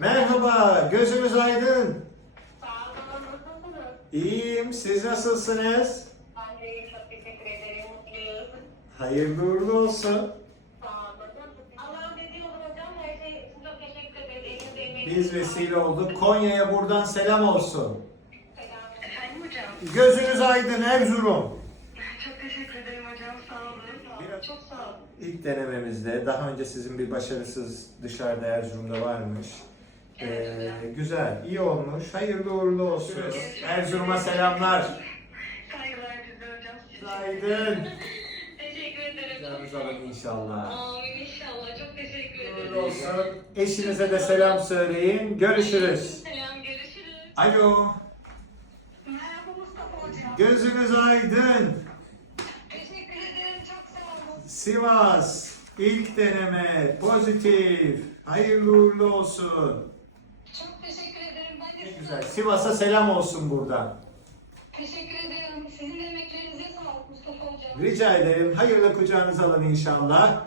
Merhaba, gözünüz aydın. Sağ olun, nasılsınız? İyiyim, siz nasılsınız? Ben de iyiyim, çok teşekkür ederim, mutluyuz. Hayırlı uğurlu olsun. Sağ olun. Allah'ın dediği olur hocam, her şey için çok teşekkür ederim. Elinize emeğinize Biz sağlık. vesile olduk. Konya'ya buradan selam olsun. Selam. Efendim hocam? Gözünüz aydın Erzurum. Çok teşekkür ederim hocam, sağ olun. Biraz- Çok sağ olun. İlk denememizde, daha önce sizin bir başarısız dışarıda Erzurum'da varmış. Ee, güzel, iyi olmuş. Hayırlı uğurlu olsun. Erzurum'a selamlar. Saygılar size hocam. Aydın. Teşekkür ederim. Canınız alın inşallah. Amin inşallah, çok teşekkür ederim. olsun. Eşinize de selam söyleyin. Görüşürüz. Selam, görüşürüz. Alo. Merhaba Mustafa hocam. Gözünüz aydın. Teşekkür ederim, çok sağ olun. Sivas. İlk deneme. Pozitif. Hayırlı uğurlu olsun. Çok teşekkür ederim. Ben de Ne size güzel. Sivas'a selam olsun buradan. teşekkür ederim. Sizin emeklerinize sağlık Mustafa hocam. Rica ederim. Hayırlı kucağınıza alın inşallah.